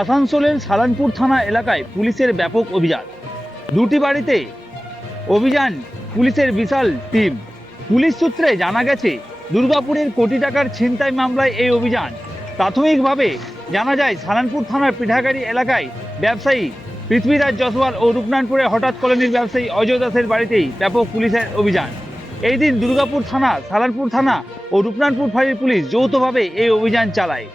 আসানসোলের সালানপুর থানা এলাকায় পুলিশের ব্যাপক অভিযান। দুটি বাড়িতে অভিযান পুলিশের বিশাল টিম। পুলিশ সূত্রে জানা গেছে, দুর্গাপুরের কোটি টাকার ছিনতাই মামলায় এই অভিযান। প্রাথমিকভাবে জানা যায়, সালানপুর থানার পিঠাগাড়ি এলাকায় ব্যবসায়ী পৃথ্বীরাজ জসওয়াল ও রূপনারায়ণপুরে হঠাৎ কলোনির ব্যবসায়ী অজয় দাসের বাড়িতেই ব্যাপক পুলিশের অভিযান। এই দিন দুর্গাপুর থানা, সালানপুর থানা ও রূপনারায়ণপুর ফাঁড়ির পুলিশ যৌথভাবে এই অভিযান চালায়।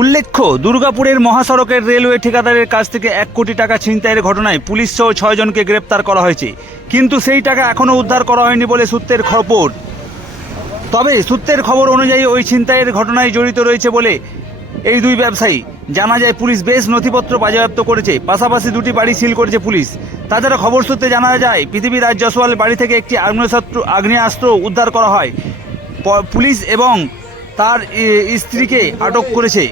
উল্লেখ্য, দুর্গাপুরের মহাসড়কের রেলওয়ে ঠিকাদারের কাছ থেকে 1 কোটি টাকা ছিনতাইয়ের ঘটনায় পুলিশ সহ 6 জনকে গ্রেপ্তার করা হয়েছে, কিন্তু সেই টাকা এখনও উদ্ধার করা হয়নি বলে সূত্রের খবর। তবে সূত্রের খবর অনুযায়ী ওই ছিনতাইয়ের ঘটনায় জড়িত রয়েছে বলে এই দুই ব্যবসায়ী। জানা যায়, পুলিশ বেশ নথিপত্র বাজেয়াপ্ত করেছে, পাশাপাশি দুটি বাড়ি সিল করেছে পুলিশ। তাছাড়া খবর সূত্রে জানা যায়, পৃথ্বীরাজ জসওয়ালের বাড়ি থেকে একটি আগ্নেয়াস্ত্র উদ্ধার করা হয়। পুলিশ এবং তার স্ত্রীকে আটক করেছে।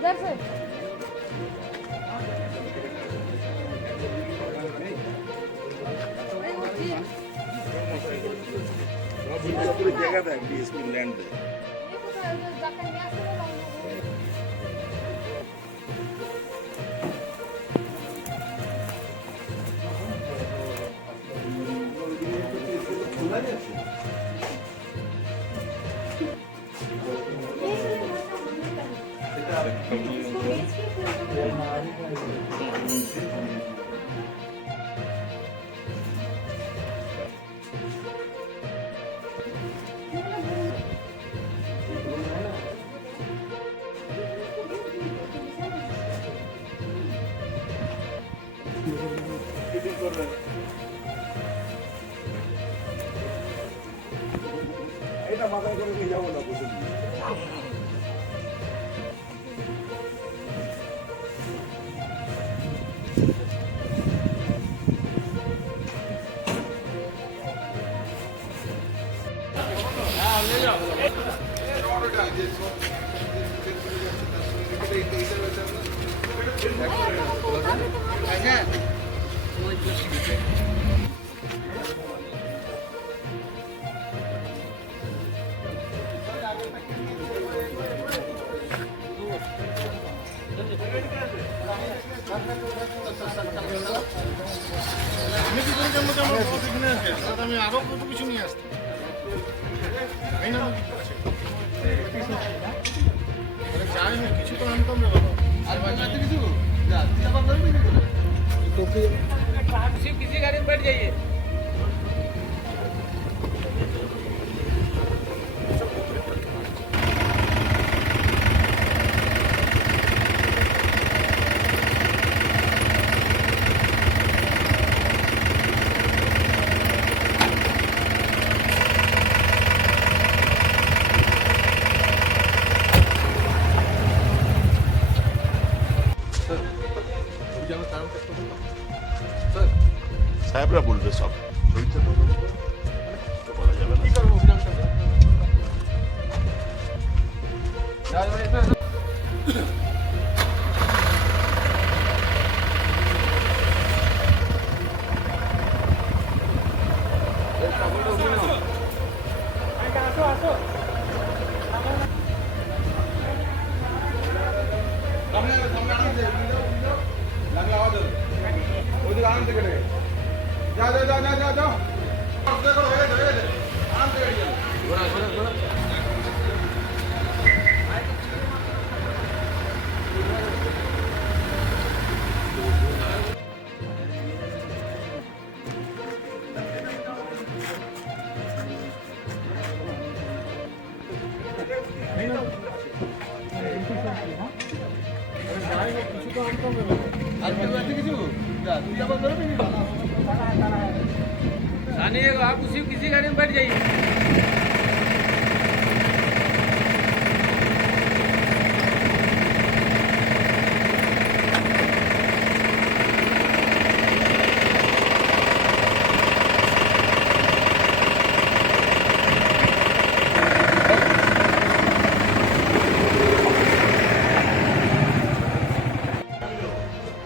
इधर से पूरी जगह था डीएसपी लैंड पे। এটা মাথায় করে নিয়ে যাবো না বুঝলি। আমি কি করে জানবো যে আমার বস এখানে আছে? তাহলে আমি আরো কত কিছু নিয়ে আসতাম। তাই না নাকি? তাহলে যাই হোক, কিছু তো আনতাম রে বাবা। किसी गाड़ी में बैठ जाइए। সাহেবরা বলবে সব বলা যাবে না। যাই হোক, কিছু তো আনতাম রে বাবা। जानिएगा आप उसी किसी गाड़ी में बैठ जाइए।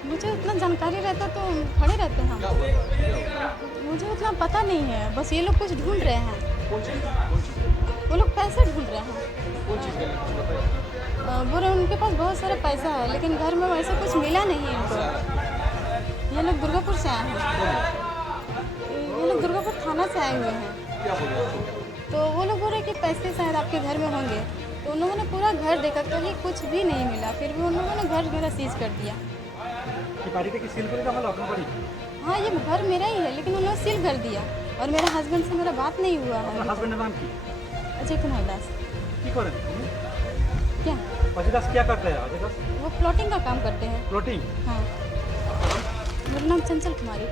मुझे उतना जानकारी रहता तो खड़े रहते हैं हम। मुझे उतना पता नहीं है, बस ये लोग कुछ ढूंढ रहे हैं। वो लोग पैसे ढूंढ रहे हैं। बोल रहे उनके पास बहुत सारा पैसा है, लेकिन घर में वैसे कुछ मिला नहीं है इनको। ये लोग दुर्गापुर से आए हैं। ये लोग दुर्गापुर थाना से आए हुए हैं। तो वो लोग बोल रहे कि पैसे शायद आपके घर में होंगे। तो उन लोगों ने पूरा घर देखा, कहीं कुछ भी नहीं मिला। फिर भी उन लोगों ने घर मेरा सीज कर दिया। हाँ, ये घर मेरा ही है, लेकिन उन्होंने सील कर दिया। और मेरे हस्बैंड से मेरा बात नहीं हुआ है। अजय कुमार दास। क्या क्या करते हैं अजय दास? वो प्लॉटिंग का काम करते हैं। প্লটিং? हाँ, मेरा नाम चंचल कुमारी।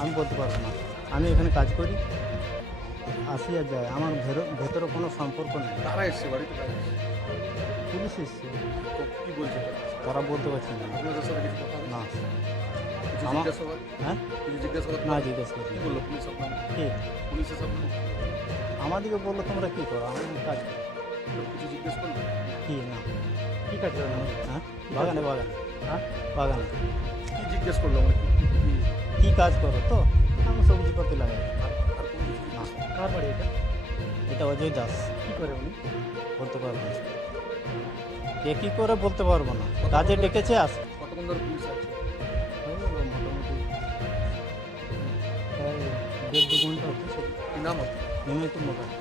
আমি বলতে পারবো না। আমি এখানে কাজ করি, আসি আর যাই। আমার ভেতরে কোনো সম্পর্ক নেই। তারা এসছে বাড়িতে, তারা এসছে। পুলিশ এসছে, তো কি বলছে তারা? তারা বলতে পারছে না। আপনাদের সাথে কিছু কথা হলো? না। কিছু আমার- জিজ্ঞাসাবাদ? হ্যাঁ, কিছু জিজ্ঞাসাবাদ? না জিজ্ঞেস করি। কি বললো পুলিশ আপনাকে? কি পুলিশ এসে আপনাকে আমাদেরকে বললো তোমরা কী করো? আমি কাজ করি। কিছু জিজ্ঞেস করলো? কি না, কি কাজ করেন? হ্যাঁ, বাগানে বাগানে, হ্যাঁ? বাগানে কি জিজ্ঞেস করলো আমরা? কি কাজ করো? তো আমি সবজিপাতি লাগাই। আর কোনো কিছু না, কার বাড়ি এটা? এটা অজয় দাস। কি করে উনি? বলতে পারবো না। কে কী করে বলতে পারবো না। কাজে ডেকেছে আসে। কতক্ষণ ধরে পুলিশ আছে? মোটামুটি প্রায় 1.5-2 ঘন্টা হচ্ছে। কি নাম আপনার? নিয়মিত মোটামুটি